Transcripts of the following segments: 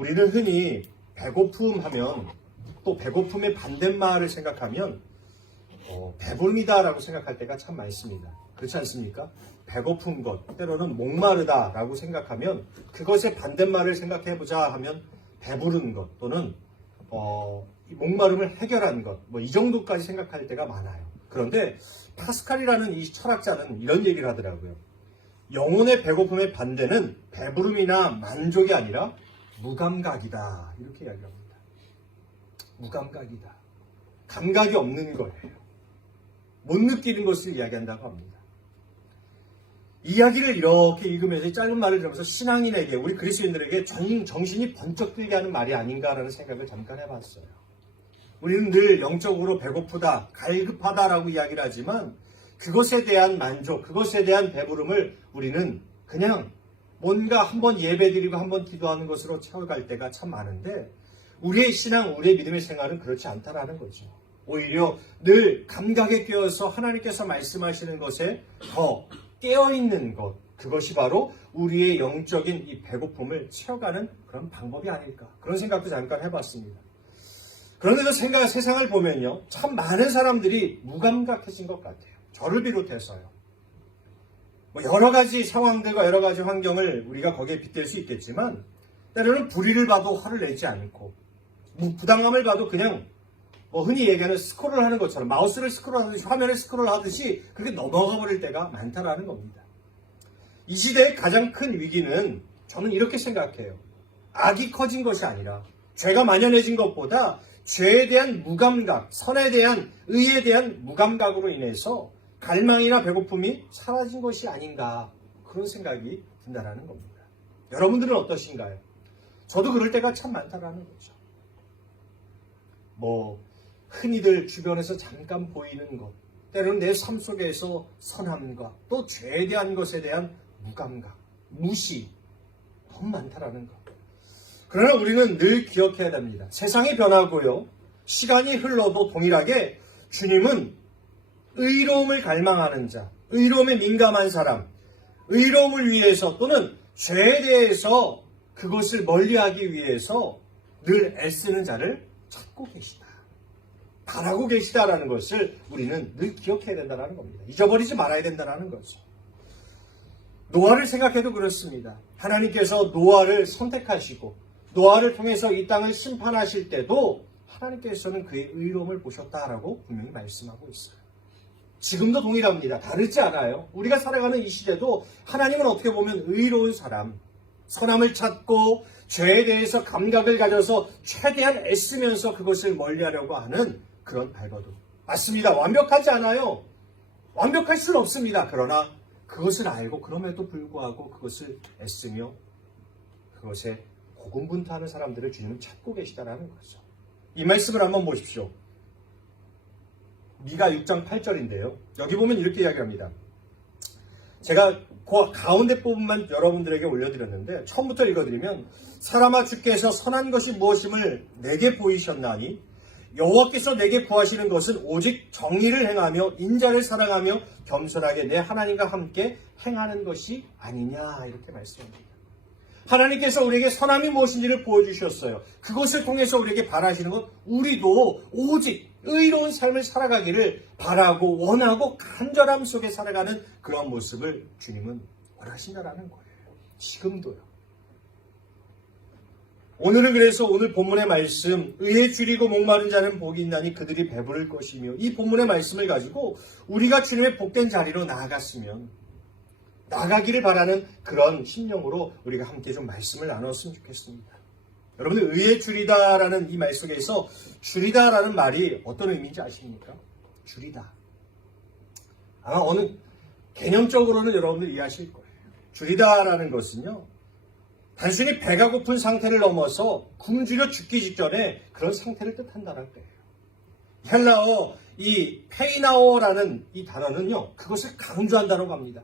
우리는 흔히 배고픔 하면 또 배고픔의 반대말을 생각하면 배부름이다라고 생각할 때가 참 많습니다. 그렇지 않습니까? 배고픈 것, 때로는 목마르다라고 생각하면 그것의 반대말을 생각해보자 하면 배부른 것 또는 이 목마름을 해결한 것, 뭐 이 정도까지 생각할 때가 많아요. 그런데 파스칼이라는 이 철학자는 이런 얘기를 하더라고요. 영혼의 배고픔의 반대는 배부름이나 만족이 아니라 무감각이다. 이렇게 이야기합니다. 무감각이다. 감각이 없는 거예요. 못 느끼는 것을 이야기한다고 합니다. 이야기를 이렇게 읽으면서 이 짧은 말을 들으면서 신앙인에게, 우리 그리스도인들에게 정신이 번쩍 들게 하는 말이 아닌가라는 생각을 잠깐 해봤어요. 우리는 늘 영적으로 배고프다, 갈급하다라고 이야기를 하지만 그것에 대한 만족, 그것에 대한 배부름을 우리는 그냥 뭔가 한번 예배드리고 한번 기도하는 것으로 채워갈 때가 참 많은데 우리의 신앙, 우리의 믿음의 생활은 그렇지 않다라는 거죠. 오히려 늘 감각에 깨어서 하나님께서 말씀하시는 것에 더 깨어있는 것, 그것이 바로 우리의 영적인 이 배고픔을 채워가는 그런 방법이 아닐까, 그런 생각도 잠깐 해봤습니다. 그런데도 세상을 보면요, 참 많은 사람들이 무감각해진 것 같아요. 저를 비롯해서요. 여러 가지 상황들과 여러 가지 환경을 우리가 거기에 빗댈 수 있겠지만 때로는 불의를 봐도 화를 내지 않고 부당함을 봐도 그냥 흔히 얘기하는 스크롤 하는 것처럼 마우스를 스크롤하듯이 화면을 스크롤하듯이 그렇게 넘어가 버릴 때가 많다라는 겁니다. 이 시대의 가장 큰 위기는 저는 이렇게 생각해요. 악이 커진 것이 아니라 죄가 만연해진 것보다 죄에 대한 무감각, 선에 대한 의에 대한 무감각으로 인해서 갈망이나 배고픔이 사라진 것이 아닌가, 그런 생각이 든다라는 겁니다. 여러분들은 어떠신가요? 저도 그럴 때가 참 많다라는 거죠. 흔히들 주변에서 잠깐 보이는 것, 때로는 내 삶 속에서 선함과 또 죄에 대한 것에 대한 무감각, 무시 너무 많다라는 것. 그러나 우리는 늘 기억해야 됩니다. 세상이 변하고요, 시간이 흘러도 동일하게 주님은 의로움을 갈망하는 자, 의로움에 민감한 사람, 의로움을 위해서 또는 죄에 대해서 그것을 멀리하기 위해서 늘 애쓰는 자를 찾고 계시다, 바라고 계시다라는 것을 우리는 늘 기억해야 된다는 겁니다. 잊어버리지 말아야 된다는 거죠. 노아를 생각해도 그렇습니다. 하나님께서 노아를 선택하시고 노아를 통해서 이 땅을 심판하실 때도 하나님께서는 그의 의로움을 보셨다라고 분명히 말씀하고 있어요. 지금도 동일합니다. 다르지 않아요. 우리가 살아가는 이 시대도 하나님은 어떻게 보면 의로운 사람, 선함을 찾고 죄에 대해서 감각을 가져서 최대한 애쓰면서 그것을 멀리하려고 하는 그런 발버둥. 맞습니다. 완벽하지 않아요. 완벽할 수는 없습니다. 그러나 그것을 알고 그럼에도 불구하고 그것을 애쓰며 그것에 고군분투하는 사람들을 주님은 찾고 계시다라는 거죠. 이 말씀을 한번 보십시오. 미가 6장 8절인데요. 여기 보면 이렇게 이야기합니다. 제가 그 가운데 부분만 여러분들에게 올려드렸는데 처음부터 읽어드리면, 사람아, 주께서 선한 것이 무엇임을 내게 보이셨나니 여호와께서 내게 구하시는 것은 오직 정의를 행하며 인자를 사랑하며 겸손하게 내 하나님과 함께 행하는 것이 아니냐, 이렇게 말씀합니다. 하나님께서 우리에게 선함이 무엇인지를 보여주셨어요. 그것을 통해서 우리에게 바라시는 것, 우리도 오직 의로운 삶을 살아가기를 바라고 원하고 간절함 속에 살아가는 그런 모습을 주님은 원하신다라는 거예요. 지금도요. 오늘은 그래서 오늘 본문의 말씀, 의에 줄이고 목마른 자는 복이 있나니 그들이 배부를 것이며, 이 본문의 말씀을 가지고 우리가 주님의 복된 자리로 나가기를 바라는 그런 심령으로 우리가 함께 좀 말씀을 나눴으면 좋겠습니다. 여러분들, 의에 줄이다라는 이 말 속에서 줄이다라는 말이 어떤 의미인지 아십니까? 줄이다. 아마 어느 개념적으로는 여러분들 이해하실 거예요. 줄이다라는 것은요, 단순히 배가 고픈 상태를 넘어서 굶주려 죽기 직전에 그런 상태를 뜻한다는 거예요. 헬라어 이 페이나오라는 이 단어는요, 그것을 강조한다고 합니다.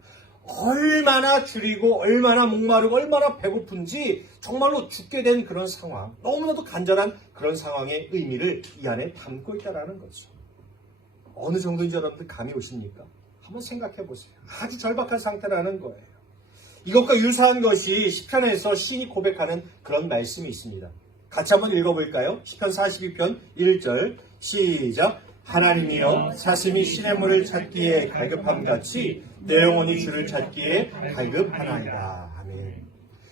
얼마나 줄이고 얼마나 목마르고 얼마나 배고픈지 정말로 죽게 된 그런 상황, 너무나도 간절한 그런 상황의 의미를 이 안에 담고 있다는 거죠. 어느 정도인지 여러분들 감이 오십니까? 한번 생각해 보세요. 아주 절박한 상태라는 거예요. 이것과 유사한 것이 시편에서 시인이 고백하는 그런 말씀이 있습니다. 같이 한번 읽어볼까요? 시편 42편 1절 시작. 하나님이여 사슴이 시냇물을 찾기에 갈급함같이 내 영혼이 주를 찾기에 갈급하나이다. 아멘.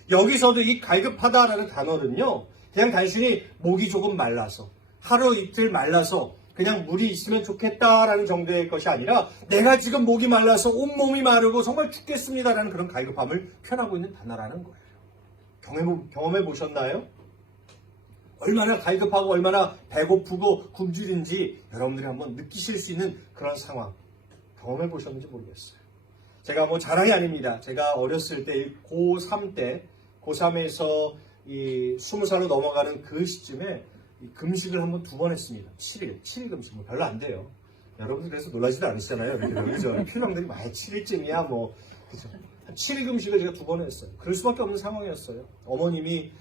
여기서도 이 갈급하다라는 단어는요, 그냥 단순히 목이 조금 말라서, 하루 이틀 말라서 그냥 물이 있으면 좋겠다라는 정도의 것이 아니라 내가 지금 목이 말라서 온몸이 마르고 정말 죽겠습니다라는 그런 갈급함을 표현하고 있는 단어라는 거예요. 경험해 보셨나요? 얼마나 갈급하고 얼마나 배고프고 굶주린지 여러분들이 한번 느끼실 수 있는 그런 상황 경험해 보셨는지 모르겠어요. 제가 뭐 자랑이 아닙니다. 제가 어렸을 때 고3 때 고3에서 이 20살로 넘어가는 그 시점에 금식을 한번 2번 했습니다. 7일 금식. 뭐 별로 안 돼요. 여러분들 그래서 놀라지도 않으시잖아요. 그죠? 필요량들이 많이 7일쯤이야 뭐. 그죠? 7일 금식을 제가 2번 했어요. 그럴 수밖에 없는 상황이었어요. 어머님이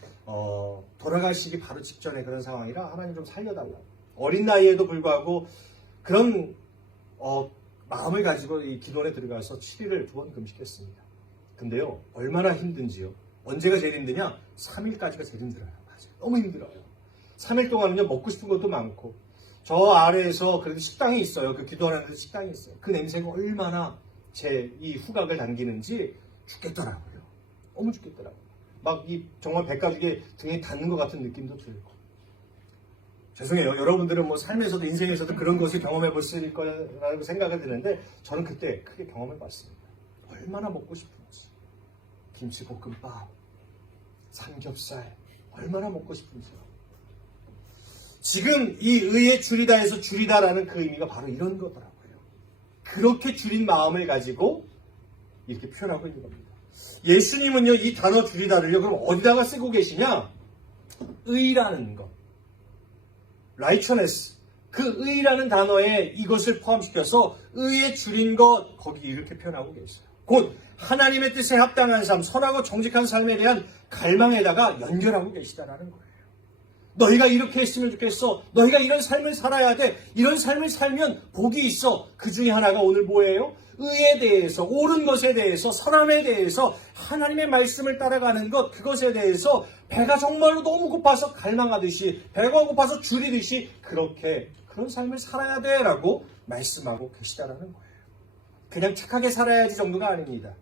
돌아가시기 바로 직전에 그런 상황이라 하나님 좀 살려달라고. 어린 나이에도 불구하고 그런 마음을 가지고 이 기도원에 들어가서 7일을 2번 금식했습니다. 근데요, 얼마나 힘든지요. 언제가 제일 힘드냐? 3일까지가 제일 힘들어요. 맞아요. 너무 힘들어요. 3일 동안은요, 먹고 싶은 것도 많고, 저 아래에서 그래도 식당이 있어요. 그 기도원에 식당이 있어요. 그 냄새가 얼마나 제 이 후각을 당기는지 죽겠더라고요. 너무 죽겠더라고요. 막 정말 백가죽에 등에 닿는 것 같은 느낌도 들고. 죄송해요. 여러분들은 뭐 삶에서도 인생에서도 그런 것을 경험해 보실 거라고 생각이 드는데 저는 그때 크게 경험해 봤습니다. 얼마나 먹고 싶은지. 김치볶음밥, 삼겹살, 얼마나 먹고 싶은지요. 지금 이 의의 줄이다에서 줄이다라는 그 의미가 바로 이런 거더라고요. 그렇게 줄인 마음을 가지고 이렇게 표현하고 있는 겁니다. 예수님은요, 이 단어 줄이다를요, 그럼 어디다가 쓰고 계시냐? 의라는 것. righteousness. 그 의라는 단어에 이것을 포함시켜서 의에 줄인 것, 거기 이렇게 표현하고 계세요. 곧 하나님의 뜻에 합당한 삶, 선하고 정직한 삶에 대한 갈망에다가 연결하고 계시다라는 거예요. 너희가 이렇게 했으면 좋겠어. 너희가 이런 삶을 살아야 돼. 이런 삶을 살면 복이 있어. 그 중에 하나가 오늘 뭐예요? 의에 대해서, 옳은 것에 대해서, 선함에 대해서 하나님의 말씀을 따라가는 것, 그것에 대해서 배가 정말로 너무 고파서 갈망하듯이, 배가 고파서 줄이듯이 그런 삶을 살아야 돼 라고 말씀하고 계시다라는 거예요. 그냥 착하게 살아야지 정도가 아닙니다.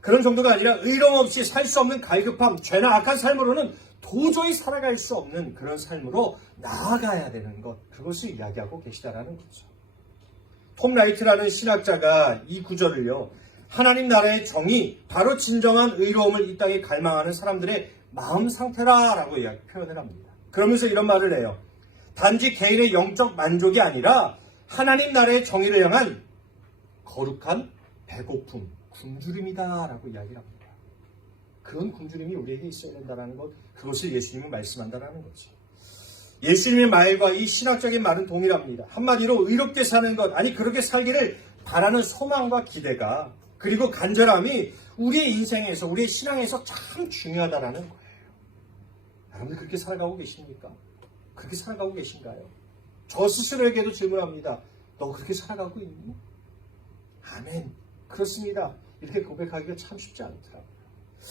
그런 정도가 아니라 의로움 없이 살 수 없는 갈급함, 죄나 악한 삶으로는 도저히 살아갈 수 없는 그런 삶으로 나아가야 되는 것, 그것을 이야기하고 계시다라는 거죠. 톰 라이트라는 신학자가 이 구절을요, 하나님 나라의 정의, 바로 진정한 의로움을 이 땅에 갈망하는 사람들의 마음 상태라라고 표현을 합니다. 그러면서 이런 말을 해요. 단지 개인의 영적 만족이 아니라 하나님 나라의 정의를 향한 거룩한 배고픔, 굶주림이다라고 이야기를 합니다. 그런 굶주림이 우리에게 있어야 된다는 것, 그것을 예수님은 말씀한다는 거죠. 예수님의 말과 이 신학적인 말은 동일합니다. 한마디로 의롭게 사는 것, 아니 그렇게 살기를 바라는 소망과 기대가, 그리고 간절함이 우리의 인생에서, 우리의 신앙에서 참 중요하다라는 거예요. 여러분들 그렇게 살아가고 계십니까? 그렇게 살아가고 계신가요? 저 스스로에게도 질문합니다. 너 그렇게 살아가고 있니? 아멘. 그렇습니다. 이렇게 고백하기가 참 쉽지 않더라고요.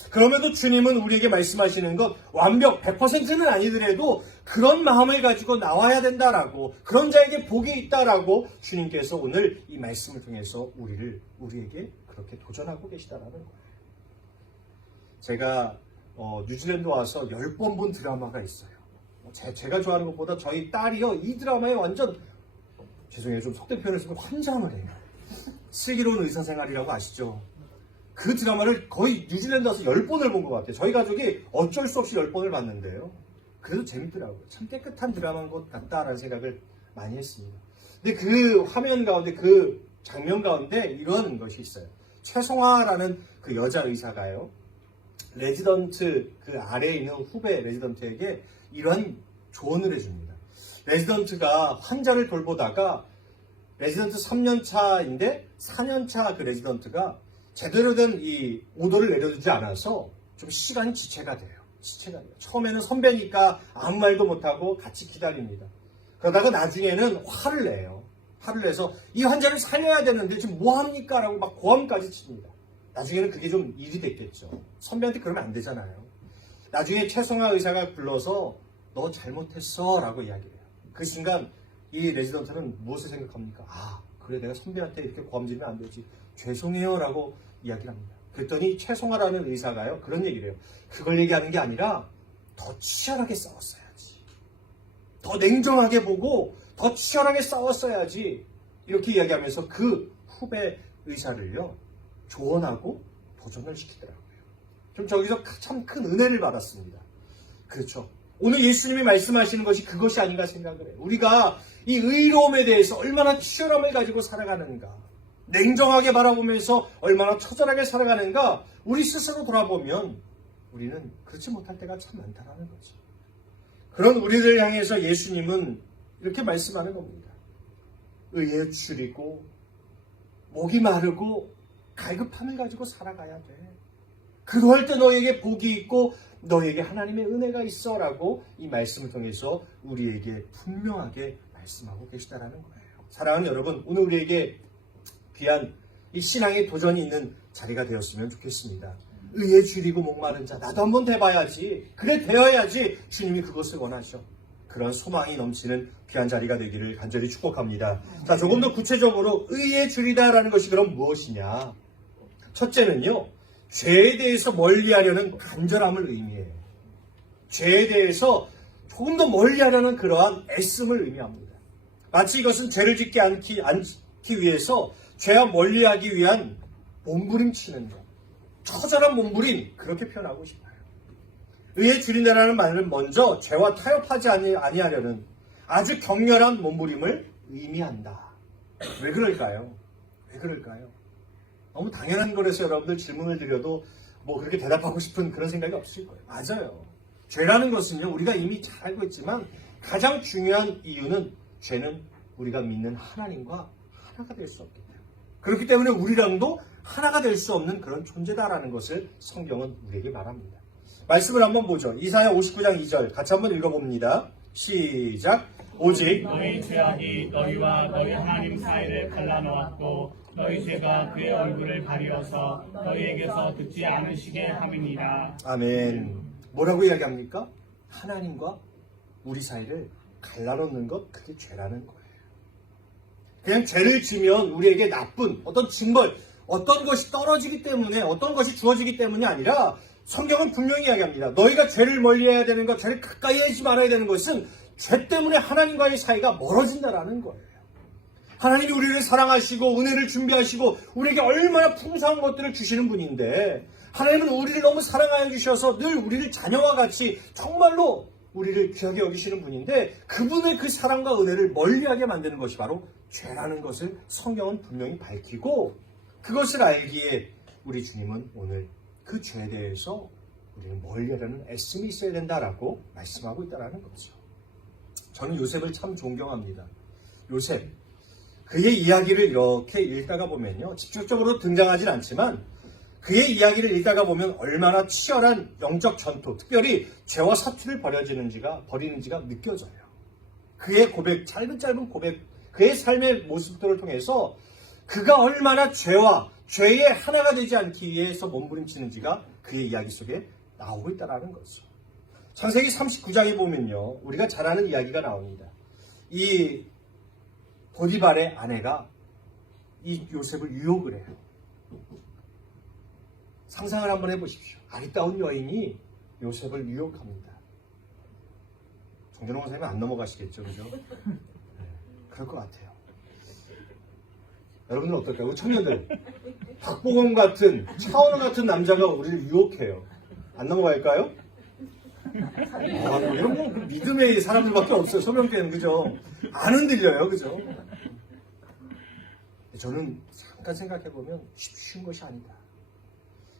그럼에도 주님은 우리에게 말씀하시는 것, 완벽 100%는 아니더라도 그런 마음을 가지고 나와야 된다라고, 그런 자에게 복이 있다라고 주님께서 오늘 이 말씀을 통해서 우리에게 그렇게 도전하고 계시다라는 거예요. 제가 뉴질랜드 와서 10번 본 드라마가 있어요. 제가 좋아하는 것보다 저희 딸이요, 이 드라마에 완전, 죄송해요, 좀 속된 표현을 쓰면 환장을 해요. 슬기로운 의사생활이라고 아시죠? 그 드라마를 거의 뉴질랜드 와서 10번을 본 것 같아요. 저희 가족이 어쩔 수 없이 10번을 봤는데요. 그래도 재밌더라고요. 참 깨끗한 드라마인 것 같다라는 생각을 많이 했습니다. 근데 그 화면 가운데, 그 장면 가운데 이런 것이 있어요. 최송화라는 그 여자 의사가요, 레지던트, 그 아래에 있는 후배 레지던트에게 이런 조언을 해줍니다. 레지던트가 환자를 돌보다가 레지던트 3년차인데 4년차 그 레지던트가 제대로 된 이 오더를 내려주지 않아서 좀 시간이 지체가 돼요. 처음에는 선배니까 아무 말도 못하고 같이 기다립니다. 그러다가 나중에는 화를 내요. 화를 내서 이 환자를 살려야 되는데 지금 뭐합니까? 라고 막 고함까지 칩니다. 나중에는 그게 좀 일이 됐겠죠. 선배한테 그러면 안 되잖아요. 나중에 최성화 의사가 불러서 너 잘못했어 라고 이야기해요. 그 순간 이 레지던트는 무엇을 생각합니까? 아, 그래 내가 선배한테 이렇게 고함지면 안 되지. 죄송해요 라고 이야기를 합니다. 그랬더니 최성화라는 의사가요, 그런 얘기를 해요. 그걸 얘기하는 게 아니라 더 치열하게 싸웠어야지. 더 냉정하게 보고 더 치열하게 싸웠어야지. 이렇게 이야기하면서 그 후배 의사를요, 조언하고 도전을 시키더라고요. 좀 저기서 참 큰 은혜를 받았습니다. 그렇죠. 오늘 예수님이 말씀하시는 것이 그것이 아닌가 생각을 해요. 우리가 이 의로움에 대해서 얼마나 치열함을 가지고 살아가는가, 냉정하게 바라보면서 얼마나 처절하게 살아가는가, 우리 스스로 돌아보면 우리는 그렇지 못할 때가 참 많다는 거죠. 그런 우리를 향해서 예수님은 이렇게 말씀하는 겁니다. 의에 줄이고 목이 마르고 갈급함을 가지고 살아가야 돼. 그럴 때 너에게 복이 있고 너에게 하나님의 은혜가 있어 라고 이 말씀을 통해서 우리에게 분명하게 말씀하고 계시다라는 거예요. 사랑하는 여러분, 오늘 우리에게 귀한 이 신앙의 도전이 있는 자리가 되었으면 좋겠습니다. 의에 줄이고 목마른 자, 나도 한번 돼봐야지, 그래 되어야지 주님이 그것을 원하셔. 그런 소망이 넘치는 귀한 자리가 되기를 간절히 축복합니다. 자, 조금 더 구체적으로 의에 줄이다라는 것이 그럼 무엇이냐? 첫째는요, 죄에 대해서 멀리하려는 간절함을 의미해요. 죄에 대해서 조금 더 멀리하려는 그러한 애씀을 의미합니다. 마치 이것은 죄를 짓지 않기 위해서 죄와 멀리하기 위한 몸부림치는 것, 처절한 몸부림, 그렇게 표현하고 싶어요. 의에 줄인다라는 말은 먼저 죄와 타협하지 아니하려는 아주 격렬한 몸부림을 의미한다. 왜 그럴까요? 왜 그럴까요? 너무 당연한 거라서 여러분들 질문을 드려도 뭐 그렇게 대답하고 싶은 그런 생각이 없을 거예요. 맞아요. 죄라는 것은요, 우리가 이미 잘 알고 있지만 가장 중요한 이유는 죄는 우리가 믿는 하나님과 하나가 될 수 없기 때문에, 그렇기 때문에 우리랑도 하나가 될 수 없는 그런 존재다라는 것을 성경은 우리에게 말합니다. 말씀을 한번 보죠. 이사야 59장 2절 같이 한번 읽어봅니다. 시작. 오직 너희 죄악이 너희와 너희 하나님 사이를 갈라놓았고 너희 죄가 그의 얼굴을 가리어서 너희에게서 듣지 않으시게 함이니라. 아멘. 뭐라고 이야기합니까? 하나님과 우리 사이를 갈라놓는 것, 그게 죄라는 거예요. 그냥 죄를 지면 우리에게 나쁜 어떤 징벌, 어떤 것이 떨어지기 때문에, 어떤 것이 주어지기 때문이 아니라 성경은 분명히 이야기합니다. 너희가 죄를 멀리해야 되는 것, 죄를 가까이 하지 말아야 되는 것은 죄 때문에 하나님과의 사이가 멀어진다라는 거예요. 하나님이 우리를 사랑하시고 은혜를 준비하시고 우리에게 얼마나 풍성한 것들을 주시는 분인데, 하나님은 우리를 너무 사랑하여 주셔서 늘 우리를 자녀와 같이 정말로 우리를 귀하게 여기시는 분인데, 그분의 그 사랑과 은혜를 멀리하게 만드는 것이 바로 죄라는 것을 성경은 분명히 밝히고, 그것을 알기에 우리 주님은 오늘 그 죄에 대해서 우리는 멀리하려는 애씀이 있어야 된다라고 말씀하고 있다는 거죠. 저는 요셉을 참 존경합니다. 요셉, 그의 이야기를 이렇게 읽다가 보면요, 직접적으로 등장하진 않지만 그의 이야기를 읽다가 보면 얼마나 치열한 영적 전투, 특별히 죄와 사투를 버리는지가 느껴져요. 그의 고백, 짧은 고백, 그의 삶의 모습들을 통해서 그가 얼마나 죄와 죄의 하나가 되지 않기 위해서 몸부림치는지가 그의 이야기 속에 나오고 있다는 거죠. 창세기 39장에 보면요, 우리가 잘 아는 이야기가 나옵니다. 이 보디발의 아내가 이 요셉을 유혹을 해요. 상상을 한번 해보십시오. 아리따운 여인이 요셉을 유혹합니다. 정준호 선생님은 안 넘어가시겠죠, 그죠? 네, 그럴 것 같아요. 여러분은 어떨까요? 우리 청년들, 박보검 같은, 차은우 같은 남자가 우리를 유혹해요. 안 넘어갈까요? 이런 건 믿음의 사람들밖에 없어요. 소명때는, 그죠? 안 흔들려요, 그죠? 저는 잠깐 생각해보면 쉬운 것이 아니다.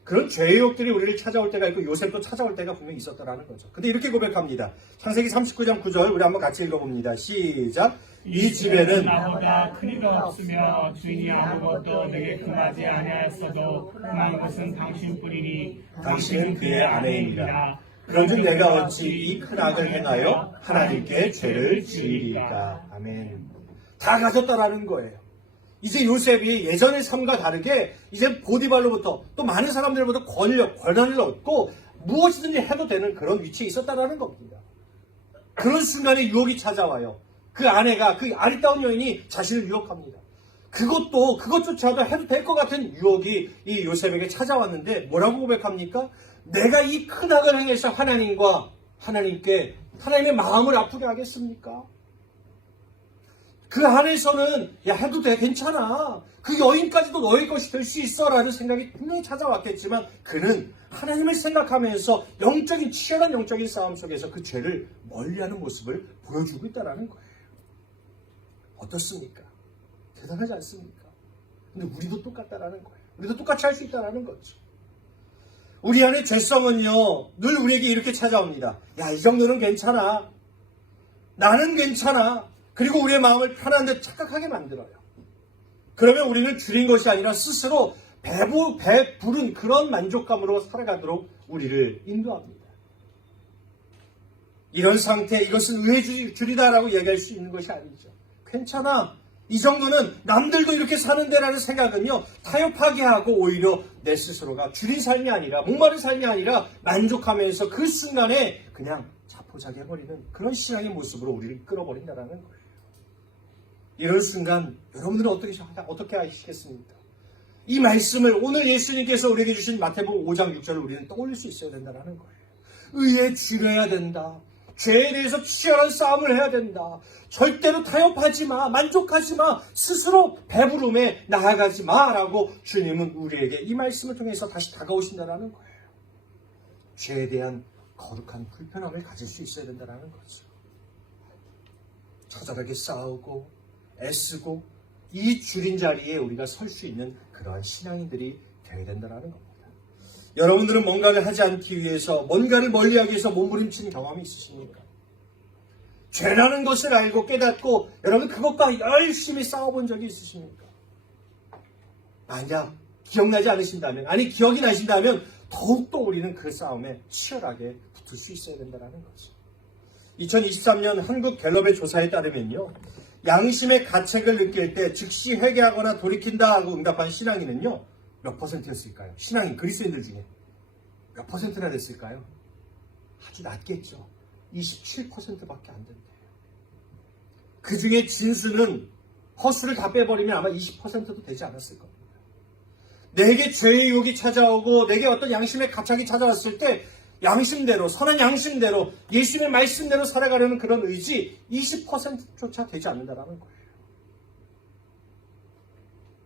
그런 죄의 욕들이 우리를 찾아올 때가 있고 요셉도 찾아올 때가 분명히 있었다라는 거죠. 근데 이렇게 고백합니다. 창세기 39장 9절 우리 한번 같이 읽어봅니다. 시작. 이 집에는 나보다 큰 이가 없으며 주인이 아무것도 내게 금하지 아니하였어도 금한 것은 당신뿐이니 당신은 그의 아내이니라. 그런즉 내가 어찌 이 큰 악을 행하여 하나님께 죄를 지으리까. 아멘. 다 가졌다라는 거예요. 이제 요셉이 예전의 삶과 다르게 이제 보디발로부터 또 많은 사람들로부터 권한을 얻고 무엇이든지 해도 되는 그런 위치에 있었다는 겁니다. 그런 순간에 유혹이 찾아와요. 그 아내가, 그 아리따운 여인이 자신을 유혹합니다. 그것조차도 해도 될 것 같은 유혹이 이 요셉에게 찾아왔는데 뭐라고 고백합니까? 내가 이 큰 악을 행해서 하나님께 하나님의 마음을 아프게 하겠습니까? 그 안에서는 야 해도 돼 괜찮아 그 여인까지도 너의 것이 될 수 있어 라는 생각이 분명히 찾아왔겠지만 그는 하나님을 생각하면서 치열한 영적인 싸움 속에서 그 죄를 멀리하는 모습을 보여주고 있다는 거예요. 어떻습니까? 대단하지 않습니까? 근데 우리도 똑같다라는 거예요. 우리도 똑같이 할 수 있다는 거죠. 우리 안에 죄성은요 늘 우리에게 이렇게 찾아옵니다. 야, 이 정도는 괜찮아. 나는 괜찮아. 그리고 우리의 마음을 편한 듯 착각하게 만들어요. 그러면 우리는 줄인 것이 아니라 스스로 배부른 그런 만족감으로 살아가도록 우리를 인도합니다. 이런 상태, 이것은 의의 줄이다라고 얘기할 수 있는 것이 아니죠. 괜찮아. 이 정도는 남들도 이렇게 사는데라는 생각은요, 타협하게 하고 오히려 내 스스로가 줄인 삶이 아니라, 목마른 삶이 아니라 만족하면서 그 순간에 그냥 자포자기 해버리는 그런 신앙의 모습으로 우리를 끌어버린다는 거예요. 이런 순간 여러분들은 어떻게 하시겠습니까? 이 말씀을 오늘 예수님께서 우리에게 주신 마태복음 5장 6절을 우리는 떠올릴 수 있어야 된다는 거예요. 의에 줄여야 된다. 죄에 대해서 치열한 싸움을 해야 된다. 절대로 타협하지 마. 만족하지 마. 스스로 배부름에 나아가지 마라고 주님은 우리에게 이 말씀을 통해서 다시 다가오신다는 거예요. 죄에 대한 거룩한 불편함을 가질 수 있어야 된다는 거죠. 처절하게 싸우고 애쓰고 이 줄인 자리에 우리가 설 수 있는 그러한 신앙인들이 되어야 된다는 겁니다. 여러분들은 뭔가를 하지 않기 위해서, 뭔가를 멀리하기 위해서 몸부림치는 경험이 있으십니까? 죄라는 것을 알고 깨닫고 여러분 그것과 열심히 싸워본 적이 있으십니까? 만약 기억나지 않으신다면, 기억이 나신다면 더욱더 우리는 그 싸움에 치열하게 붙을 수 있어야 된다는 거죠. 2023년 한국 갤럽의 조사에 따르면요, 양심의 가책을 느낄 때 즉시 회개하거나 돌이킨다 하고 응답한 신앙인은요, 몇 퍼센트였을까요? 신앙인 그리스도인들 중에 몇 퍼센트나 됐을까요? 아주 낮겠죠. 27%밖에 안 된대요. 그 중에 진수는 허수를 다 빼버리면 아마 20%도 되지 않았을 겁니다. 내게 죄의 유혹이 찾아오고 내게 어떤 양심의 가책이 찾아왔을 때 양심대로, 선한 양심대로, 예수님의 말씀대로 살아가려는 그런 의지 20%조차 되지 않는다는 거예요.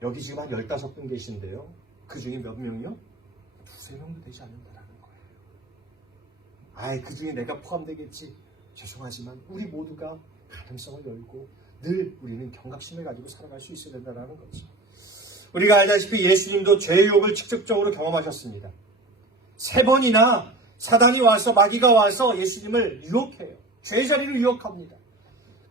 여기 지금 한 15분 계신데요. 그 중에 몇 명이요? 2-3명도 되지 않는다는 거예요. 그 중에 내가 포함되겠지. 죄송하지만 우리 모두가 가능성을 열고 늘 우리는 경각심을 가지고 살아갈 수 있어야 된다는 거죠. 우리가 알다시피 예수님도 죄의 유혹을 직접적으로 경험하셨습니다. 3번이나 사단이 와서, 마귀가 와서 예수님을 유혹해요. 죄의 자리로 유혹합니다.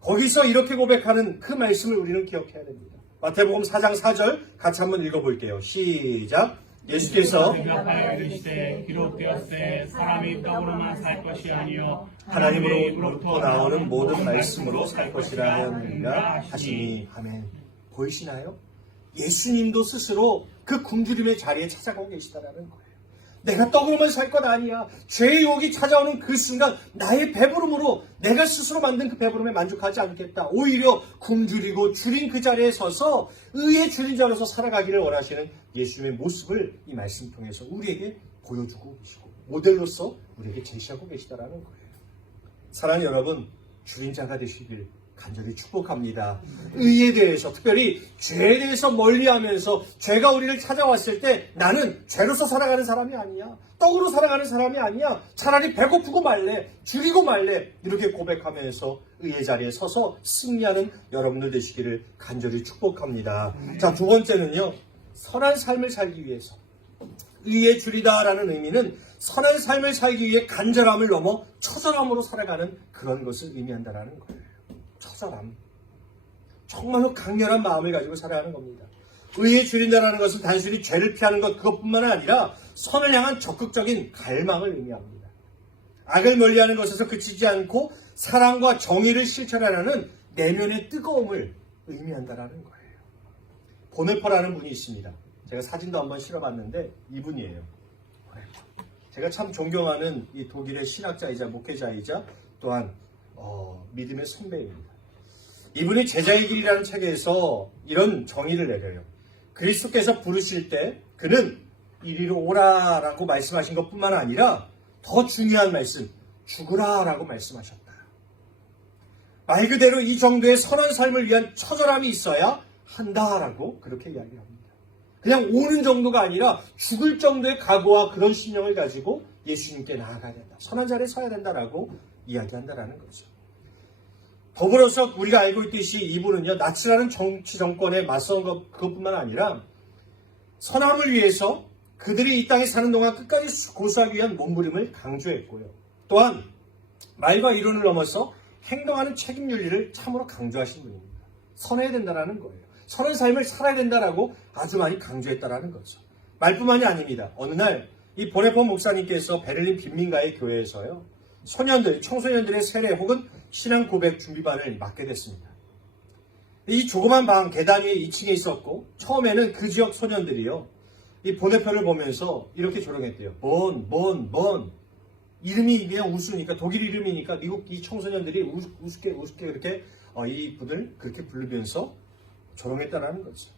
거기서 이렇게 고백하는 그 말씀을 우리는 기억해야 됩니다. 마태복음 4장 4절 같이 한번 읽어볼게요. 시작. 예수께서 대답하여 이르시되 기록되었으되 사람이 떡으로만 살 것이 아니요 하나님으로부터 나오는 모든 말씀으로 살 것이라 하였느니라 하시니. 아멘. 보이시나요? 예수님도 스스로 그 굶주림의 자리에 찾아가고 계시다라는 거예요. 내가 떡으로만 살 것 아니야. 죄의 유혹이 찾아오는 그 순간 나의 배부름으로 내가 스스로 만든 그 배부름에 만족하지 않겠다. 오히려 굶주리고 줄인 그 자리에 서서 의의 줄인 자로서 살아가기를 원하시는 예수님의 모습을 이 말씀 통해서 우리에게 보여주고 계시고 모델로서 우리에게 제시하고 계시다라는 거예요. 사랑하는 여러분, 줄인 자가 되시길 간절히 축복합니다. 의에 대해서, 특별히 죄에 대해서 멀리하면서 죄가 우리를 찾아왔을 때 나는 죄로서 살아가는 사람이 아니야. 떡으로 살아가는 사람이 아니야. 차라리 배고프고 말래, 줄이고 말래, 이렇게 고백하면서 의의 자리에 서서 승리하는 여러분들 되시기를 간절히 축복합니다. 자, 두 번째는요, 선한 삶을 살기 위해서. 의에 줄이다라는 의미는 선한 삶을 살기 위해 간절함을 넘어 처절함으로 살아가는 그런 것을 의미한다는 거예요. 처절함. 정말로 강렬한 마음을 가지고 살아가는 겁니다. 의에 줄인다는 것은 단순히 죄를 피하는 것 그것뿐만 아니라 선을 향한 적극적인 갈망을 의미합니다. 악을 멀리하는 것에서 그치지 않고 사랑과 정의를 실천하려는 내면의 뜨거움을 의미한다는 거예요. 보네퍼라는 분이 있습니다. 제가 사진도 한번 실어봤는데 이분이에요. 제가 참 존경하는 이 독일의 신학자이자 목회자이자 또한 믿음의 선배입니다. 이분이 제자의 길이라는 책에서 이런 정의를 내려요. 그리스도께서 부르실 때 그는 이리로 오라라고 말씀하신 것뿐만 아니라 더 중요한 말씀, 죽으라라고 말씀하셨다. 말 그대로 이 정도의 선한 삶을 위한 처절함이 있어야 한다라고 그렇게 이야기합니다. 그냥 오는 정도가 아니라 죽을 정도의 각오와 그런 신령을 가지고 예수님께 나아가야 된다. 선한 자리에 서야 된다라고 이야기한다라는 거죠. 더불어서 우리가 알고 있듯이 이분은요, 나치라는 정치 정권에 맞선 그것뿐만 아니라 선함을 위해서 그들이 이 땅에 사는 동안 끝까지 고수하기 위한 몸부림을 강조했고요. 또한 말과 이론을 넘어서 행동하는 책임윤리를 참으로 강조하신 분입니다. 선해야 된다라는 거예요. 선한 삶을 살아야 된다라고 아주 많이 강조했다라는 거죠. 말뿐만이 아닙니다. 어느 날 이 보네퍼 목사님께서 베를린 빈민가의 교회에서요, 청소년들의 세례 혹은 신앙 고백 준비반을 맡게 됐습니다. 이 조그만 방 계단 위에 2층에 있었고 처음에는 그 지역 소년들이요, 이 보네퍼를 보면서 이렇게 조롱했대요. 본 이름이 그냥 우스우니까 독일 이름이니까 미국 이 청소년들이 우습게 그렇게 이 분을 그렇게 부르면서 조롱했다라는 거죠.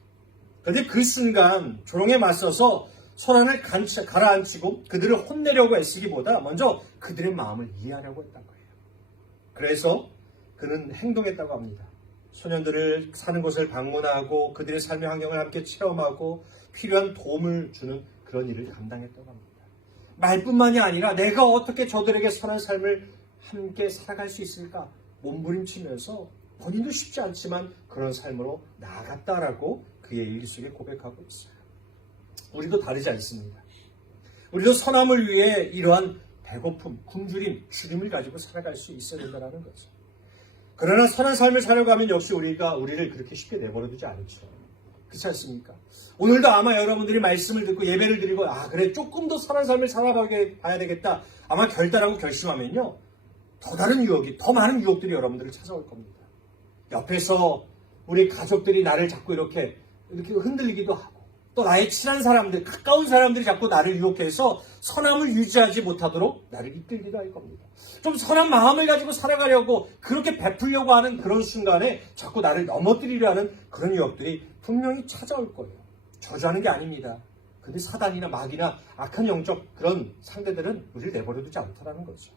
그런데 그 순간 조롱에 맞서서 선한을 가라앉히고 그들을 혼내려고 애쓰기보다 먼저 그들의 마음을 이해하려고 했던 거예요. 그래서 그는 행동했다고 합니다. 소년들을 사는 곳을 방문하고 그들의 삶의 환경을 함께 체험하고 필요한 도움을 주는 그런 일을 감당했다고 합니다. 말뿐만이 아니라 내가 어떻게 저들에게 선한 삶을 함께 살아갈 수 있을까 몸부림치면서 본인도 쉽지 않지만 그런 삶으로 나아갔다라고 그의 일 속에 고백하고 있어요. 우리도 다르지 않습니다. 우리도 선함을 위해 이러한 배고픔, 굶주림, 주림을 가지고 살아갈 수 있어야 된다는 거죠. 그러나 선한 삶을 살려고 하면 역시 우리를 그렇게 쉽게 내버려두지 않죠. 그렇지 않습니까? 오늘도 아마 여러분들이 말씀을 듣고 예배를 드리고 그래 조금 더 선한 삶을 살아봐야 되겠다 아마 결단하고 결심하면요, 더 다른 유혹이, 더 많은 유혹들이 여러분들을 찾아올 겁니다. 옆에서 우리 가족들이 나를 자꾸 이렇게 흔들리기도 하고 또 나의 친한 사람들, 가까운 사람들이 자꾸 나를 유혹해서 선함을 유지하지 못하도록 나를 이끌기도 할 겁니다. 좀 선한 마음을 가지고 살아가려고 그렇게 베풀려고 하는 그런 순간에 자꾸 나를 넘어뜨리려 하는 그런 유혹들이 분명히 찾아올 거예요. 저주하는 게 아닙니다. 근데 사단이나 마귀나 악한 영적 그런 상대들은 우리를 내버려두지 않더라는 거죠.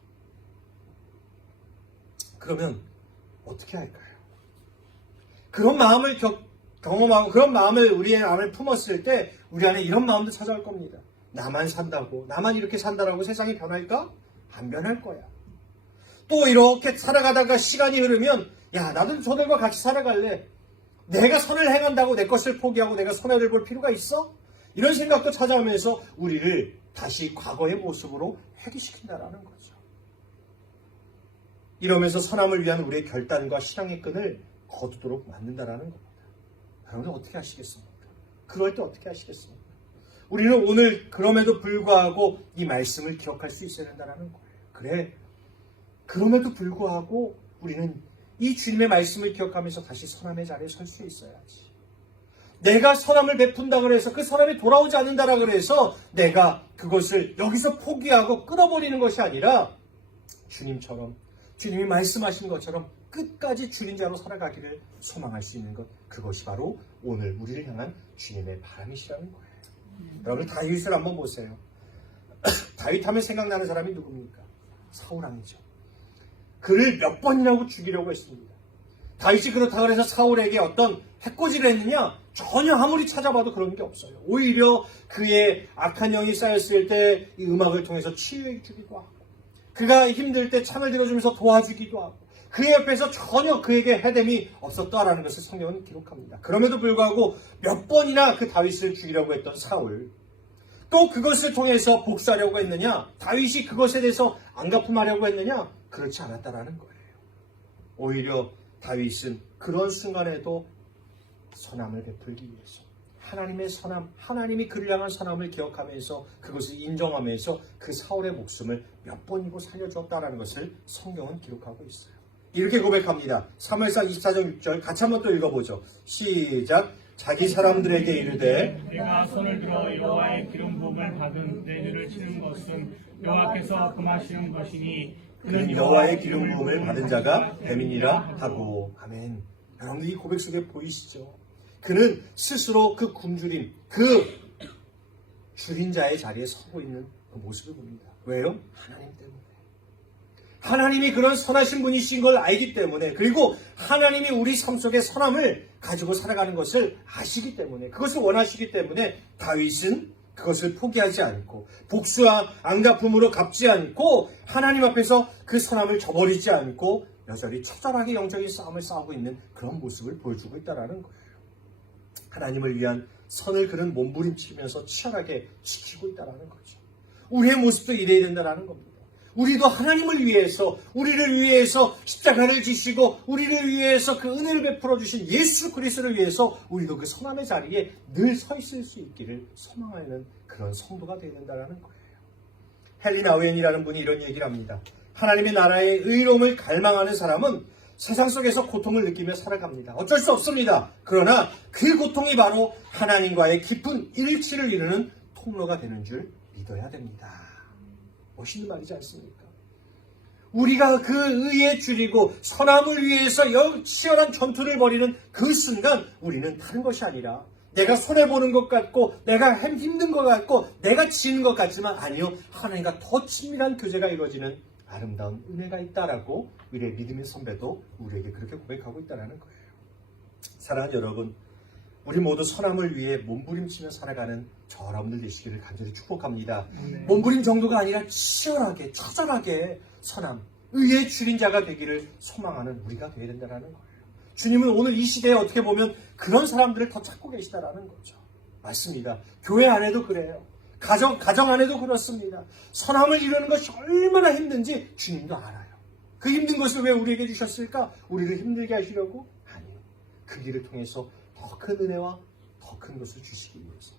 그러면 어떻게 할까요? 그런 마음을 경험하고 그런 마음을 우리의 안에 품었을 때 우리 안에 이런 마음도 찾아올 겁니다. 나만 산다고, 나만 이렇게 산다라고 세상이 변할까? 안 변할 거야. 또 이렇게 살아가다가 시간이 흐르면 나도 저들과 같이 살아갈래. 내가 선을 행한다고 내 것을 포기하고 내가 손해를 볼 필요가 있어? 이런 생각도 찾아오면서 우리를 다시 과거의 모습으로 회귀시킨다라는 거죠. 이러면서 선함을 위한 우리의 결단과 신앙의 끈을 거두도록 만든다라는 겁니다. 여러분들 어떻게 하시겠습니까? 그럴 때 어떻게 하시겠습니까? 우리는 오늘 그럼에도 불구하고 이 말씀을 기억할 수 있어야 된다는 거예요. 그래, 그럼에도 불구하고 우리는 이 주님의 말씀을 기억하면서 다시 선함의 자리에 설 수 있어야지. 내가 선함을 베푼다 그래서 그 선함이 돌아오지 않는다라 그래서 내가 그것을 여기서 포기하고 끊어버리는 것이 아니라 주님처럼, 주님이 말씀하신 것처럼 끝까지 주님 자로 살아가기를 소망할 수 있는 것, 그것이 바로 오늘 우리를 향한 주님의 바람이시라는 거예요. 여러분 다윗을 한번 보세요. 다윗 하면 생각나는 사람이 누굽니까? 사울왕이죠. 그를 몇 번이라고 죽이려고 했습니다. 다윗이 그렇다고 해서 사울에게 어떤 해코지를 했느냐? 전혀 아무리 찾아봐도 그런 게 없어요. 오히려 그의 악한 영이 쌓였을 때 이 음악을 통해서 치유해 주기도 하고, 그가 힘들 때 창을 들어주면서 도와주기도 하고, 그의 옆에서 전혀 그에게 해됨이 없었다라는 것을 성경은 기록합니다. 그럼에도 불구하고 몇 번이나 그 다윗을 죽이려고 했던 사울, 또 그것을 통해서 복수하려고 했느냐? 다윗이 그것에 대해서 안갚음하려고 했느냐? 그렇지 않았다라는 거예요. 오히려 다윗은 그런 순간에도 선함을 베풀기 위해서 하나님의 선함, 하나님이 그를 향한 선함을 기억하면서 그것을 인정하면서 그 사울의 목숨을 몇 번이고 살려주었다라는 것을 성경은 기록하고 있어요. 이렇게 고백합니다. 사무엘상 24장 6절 같이 한번 또 읽어보죠. 시작. 자기 사람들에게 이르되 내가 손을 들어 여호와의 기름 부음을 받은 내 뇌를 치는 것은 여호와께서 금하시는 것이니 그는 여호와의 기름 부음을 받은 자가 뱀이니라 하고. 아멘. 여러분들 이 고백 속에 보이시죠? 그는 스스로 그 굶주림, 그 줄인 자의 자리에 서고 있는 그 모습을 봅니다. 왜요? 하나님 때문에. 하나님이 그런 선하신 분이신 걸 알기 때문에, 그리고 하나님이 우리 삶 속에 선함을 가지고 살아가는 것을 아시기 때문에, 그것을 원하시기 때문에 다윗은 그것을 포기하지 않고 복수와 앙자품으로 갚지 않고 하나님 앞에서 그 선함을 저버리지 않고 여전히 처절하게 영적인 싸움을 싸우고 있는 그런 모습을 보여주고 있다는 거예요. 하나님을 위한 선을 그는 몸부림치면서 치열하게 지키고 있다는 거죠. 우리의 모습도 이래야 된다는 겁니다. 우리도 하나님을 위해서, 우리를 위해서 십자가를 지시고 우리를 위해서 그 은혜를 베풀어 주신 예수 그리스도를 위해서 우리도 그 선함의 자리에 늘 서 있을 수 있기를 소망하는 그런 성도가 되어야 된다는 거예요. 헨리 나우엔이라는 분이 이런 얘기를 합니다. 하나님의 나라의 의로움을 갈망하는 사람은 세상 속에서 고통을 느끼며 살아갑니다. 어쩔 수 없습니다. 그러나 그 고통이 바로 하나님과의 깊은 일치를 이루는 통로가 되는 줄 믿어야 됩니다. 멋있는 말이지 않습니까? 우리가 그 의에 줄이고 선함을 위해서 치열한 전투를 벌이는 그 순간 우리는 다른 것이 아니라 내가 손해보는 것 같고 내가 힘든 것 같고 내가 지는 것 같지만 아니요, 하나님과 더 친밀한 교제가 이루어지는 아름다운 은혜가 있다라고 우리의 믿음의 선배도 우리에게 그렇게 고백하고 있다는 거예요. 사랑하는 여러분, 우리 모두 선함을 위해 몸부림치며 살아가는 저 여러분들 되시기를 간절히 축복합니다. 몸부림 정도가 아니라 치열하게 처절하게 선함, 의의 줄인 자가 되기를 소망하는 우리가 되어야 된다는 거예요. 주님은 오늘 이 시대에 어떻게 보면 그런 사람들을 더 찾고 계시다라는 거죠. 맞습니다. 교회 안에도 그래요. 가정 안에도 그렇습니다. 선함을 이루는 것이 얼마나 힘든지 주님도 알아요. 그 힘든 것을 왜 우리에게 주셨을까? 우리를 힘들게 하시려고? 아니요. 그 길을 통해서 더 큰 은혜와 더 큰 것을 주시기 위해서.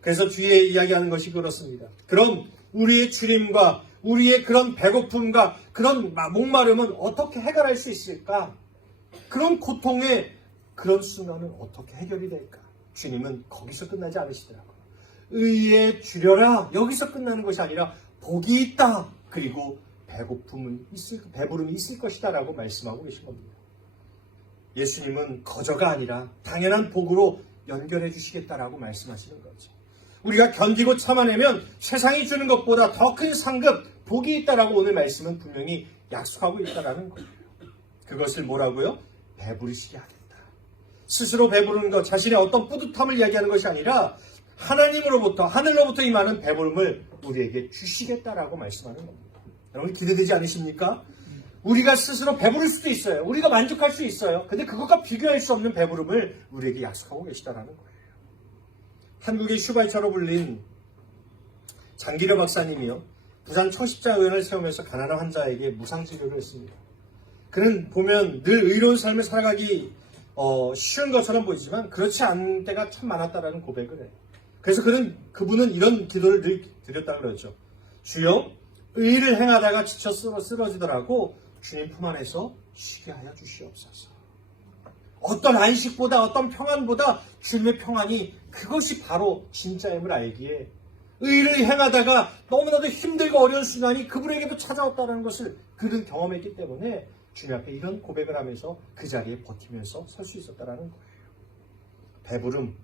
그래서 뒤에 이야기하는 것이 그렇습니다. 그럼 우리의 주림과 우리의 그런 배고픔과 그런 목마름은 어떻게 해결할 수 있을까? 그런 고통의 그런 순간은 어떻게 해결이 될까? 주님은 거기서 끝나지 않으시더라고요. 의에 주려라, 여기서 끝나는 것이 아니라 복이 있다, 그리고 배부름이 있을 것이다 라고 말씀하고 계신 겁니다. 예수님은 거저가 아니라 당연한 복으로 연결해 주시겠다라고 말씀하시는 거죠. 우리가 견디고 참아내면 세상이 주는 것보다 더 큰 상급, 복이 있다라고 오늘 말씀은 분명히 약속하고 있다라는 거예요. 그것을 뭐라고요? 배부르시게 하겠다. 스스로 배부르는 것, 자신의 어떤 뿌듯함을 이야기하는 것이 아니라 하나님으로부터, 하늘로부터 임하는 배부름을 우리에게 주시겠다라고 말씀하는 겁니다. 여러분 기대되지 않으십니까? 우리가 스스로 배부를 수도 있어요. 우리가 만족할 수 있어요. 근데 그것과 비교할 수 없는 배부름을 우리에게 약속하고 계시다라는 거예요. 한국의 슈발처로 불린 장기려 박사님이요, 부산 청십자의원을 세우면서 가난한 환자에게 무상치료를 했습니다. 그는 보면 늘 의로운 삶을 살아가기 쉬운 것처럼 보이지만 그렇지 않은 때가 참 많았다라는 고백을 해요. 그래서 그분은 이런 기도를 늘 드렸다 그러죠. 주여, 의를 행하다가 지쳐 쓰러지더라고 주님 품 안에서 쉬게 하여 주시옵소서. 어떤 안식보다, 어떤 평안보다 주님의 평안이, 그것이 바로 진짜임을 알기에 의를 행하다가 너무나도 힘들고 어려운 순간이 그분에게도 찾아왔다는 것을 그는 경험했기 때문에 주님 앞에 이런 고백을 하면서 그 자리에 버티면서 설 수 있었다는 거예요. 배부름,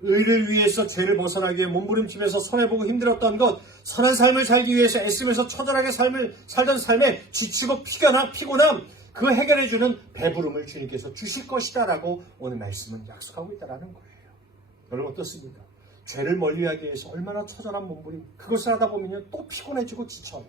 의를 위해서 죄를 벗어나기 위해 몸부림치면서 손해보고 힘들었던 것, 선한 삶을 살기 위해서 애쓰면서 처절하게 살던 삶에 지치고 피곤함, 그 해결해주는 배부름을 주님께서 주실 것이다 라고 오늘 말씀은 약속하고 있다는 거예요. 여러분 어떻습니까? 죄를 멀리하기 위해서 얼마나 처절한 몸부림, 그것을 하다 보면 또 피곤해지고 지쳐요.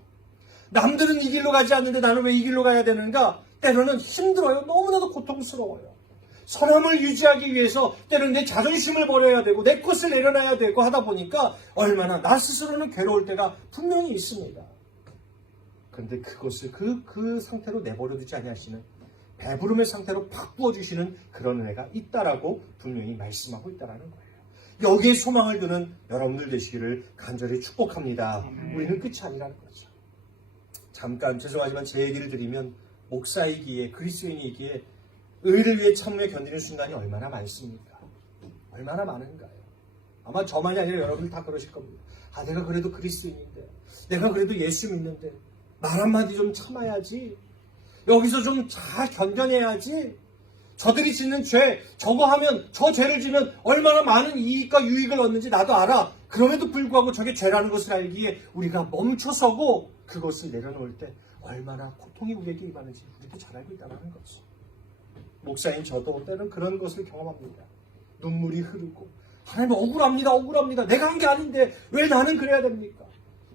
남들은 이 길로 가지 않는데 나는 왜 이 길로 가야 되는가? 때로는 힘들어요. 너무나도 고통스러워요. 선함을 유지하기 위해서 때로는 내 자존심을 버려야 되고 내 것을 내려놔야 되고 하다 보니까 얼마나 나 스스로는 괴로울 때가 분명히 있습니다. 그런데 그것을 그 상태로 내버려 두지 아니하시는 배부름의 상태로 바꾸어 주시는 그런 은혜가 있다라고 분명히 말씀하고 있다라는 거예요. 여기에 소망을 두는 여러분들 되시기를 간절히 축복합니다. 우리는 끝이 아니라는 거죠. 잠깐 죄송하지만 제 얘기를 드리면 목사이기에, 그리스도인이기에 의를 위해 참으며 견디는 순간이 얼마나 많습니까? 얼마나 많은가요? 아마 저만이 아니라 여러분들 다 그러실 겁니다. 아, 내가 그래도 그리스도인인데, 내가 그래도 예수 믿는데 말 한마디 좀 참아야지, 여기서 좀 잘 견뎌내야지, 저들이 짓는 죄, 저거 하면, 저 죄를 지면 얼마나 많은 이익과 유익을 얻는지 나도 알아. 그럼에도 불구하고 저게 죄라는 것을 알기에 우리가 멈춰서고 그것을 내려놓을 때 얼마나 고통이 우리에게 임하는지 우리도 잘 알고 있다는 거지. 목사인 저도 때는 그런 것을 경험합니다. 눈물이 흐르고, 하나님 억울합니다. 내가 한 게 아닌데 왜 나는 그래야 됩니까?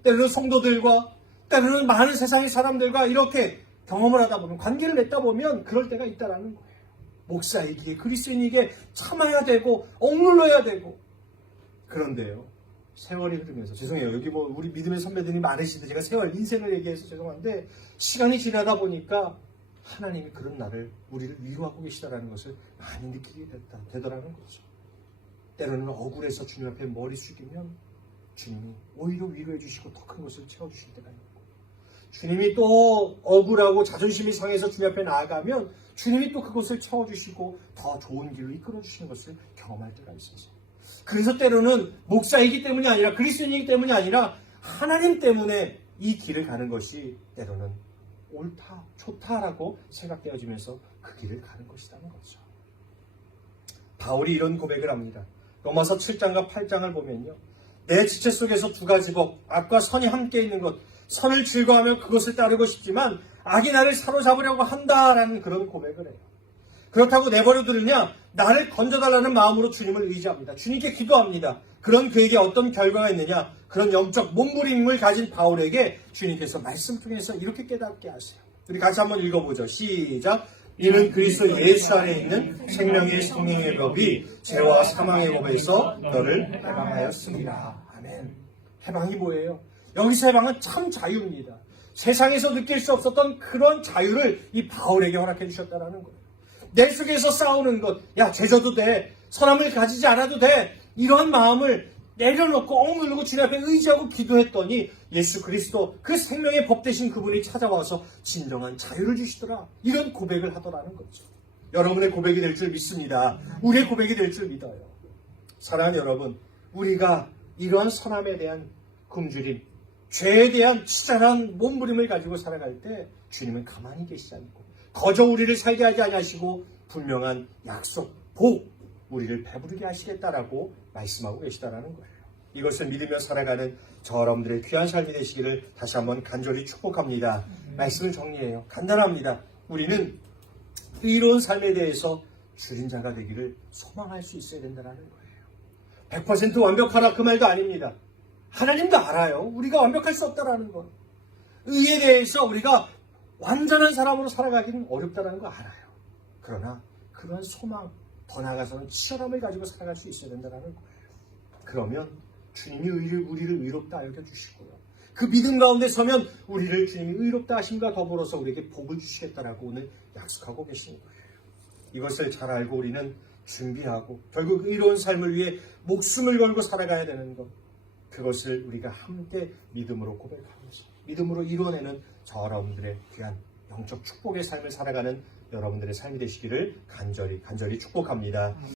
때로는 성도들과, 때로는 많은 세상의 사람들과 이렇게 경험을 하다 보면, 관계를 맺다 보면 그럴 때가 있다는 거예요. 목사이기에, 그리스도인에게 참아야 되고 억눌러야 되고. 그런데요, 세월이 흐르면서, 죄송해요, 여기 뭐 우리 믿음의 선배들이 많으신데 제가 세월, 인생을 얘기해서 죄송한데, 시간이 지나다 보니까 하나님이 그런 나를, 우리를 위로하고 계시다라는 것을 많이 느끼게 되더라는 거죠. 때로는 억울해서 주님 앞에 머리 숙이면 주님이 오히려 위로해 주시고 더 큰 것을 채워주실 때가 있고, 주님이 또 억울하고 자존심이 상해서 주님 앞에 나아가면 주님이 또 그것을 채워주시고 더 좋은 길로 이끌어 주시는 것을 경험할 때가 있어서, 그래서 때로는 목사이기 때문이 아니라, 그리스도인이기 때문이 아니라 하나님 때문에 이 길을 가는 것이 때로는 옳다, 좋다라고 생각되어지면서 그 길을 가는 것이라는 거죠. 바울이 이런 고백을 합니다. 로마서 7장과 8장을 보면요, 내 지체 속에서 두 가지 법, 악과 선이 함께 있는 것, 선을 즐거워하며 그것을 따르고 싶지만 악이 나를 사로잡으려고 한다라는 그런 고백을 해요. 그렇다고 내버려 두느냐? 나를 건져달라는 마음으로 주님을 의지합니다. 주님께 기도합니다. 그런 그에게 어떤 결과가 있느냐? 그런 영적 몸부림을 가진 바울에게 주님께서 말씀 통해서 이렇게 깨닫게 하세요. 우리 같이 한번 읽어보죠. 시작. 이는 그리스도 예수 안에 있는 생명의 성령의 법이 죄와 사망의 법에서 너를 해방하였습니다. 아멘. 해방이 뭐예요? 여기서 해방은 참 자유입니다. 세상에서 느낄 수 없었던 그런 자유를 이 바울에게 허락해 주셨다는 거예요. 내 속에서 싸우는 것, 야, 죄져도 돼, 선함을 가지지 않아도 돼, 이런 마음을 내려놓고 억누르고 주님 앞에 의지하고 기도했더니 예수 그리스도, 그 생명의 법 되신 그분이 찾아와서 진정한 자유를 주시더라, 이런 고백을 하더라는 거죠. 여러분의 고백이 될 줄 믿습니다. 우리의 고백이 될 줄 믿어요. 사랑하는 여러분, 우리가 이러한 선함에 대한 굶주림, 죄에 대한 치졸한 몸부림을 가지고 살아갈 때 주님은 가만히 계시지 않고 거저 우리를 살게 하지 아니하시고 분명한 약속, 복, 우리를 배부르게 하시겠다라고 말씀하고 계시다라는 거예요. 이것을 믿으며 살아가는 저 여러분들의 귀한 삶이 되시기를 다시 한번 간절히 축복합니다. 말씀을 정리해요. 간단합니다. 우리는 의로운 삶에 대해서 줄인 자가 되기를 소망할 수 있어야 된다는 거예요. 100% 완벽하라 그 말도 아닙니다. 하나님도 알아요. 우리가 완벽할 수 없다라는 것. 의에 대해서 우리가 완전한 사람으로 살아가기는 어렵다는 거 알아요. 그러나 그런 소망, 더 나아가서는 치열함을 가지고 살아갈 수 있어야 된다는 거예요. 그러면 주님이 우리를 의롭다 여겨주시고요, 그 믿음 가운데 서면 우리를 주님이 의롭다 하심과 더불어서 우리에게 복을 주시겠다라고 오늘 약속하고 계시는 거예요. 이것을 잘 알고 우리는 준비하고 결국 의로운 삶을 위해 목숨을 걸고 살아가야 되는 것, 그것을 우리가 함께 믿음으로 고백하면서 믿음으로 이루어내는 저 여러분들의 귀한 영적 축복의 삶을 살아가는 여러분들의 삶이 되시기를 간절히 축복합니다.